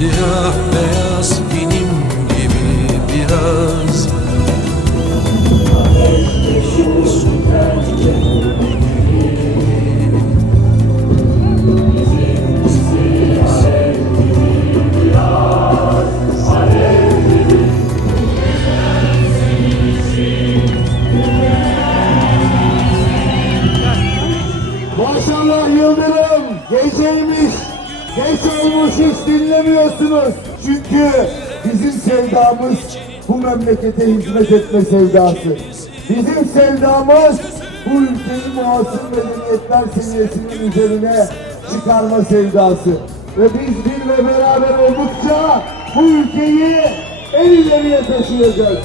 Siyah beyaz benim gibi biraz. Maşallah Yıldırım, geceymiş, geç olmuş hiç dinlemiyorsunuz. Çünkü bizim sevdamız bu memlekete hizmet etme sevdası. Bizim sevdamız bu ülkeyi muasır medeniyetler seviyesinin üzerine çıkarma sevdası. Ve biz bir ve beraber oldukça bu ülkeyi en ileriye taşıyacağız.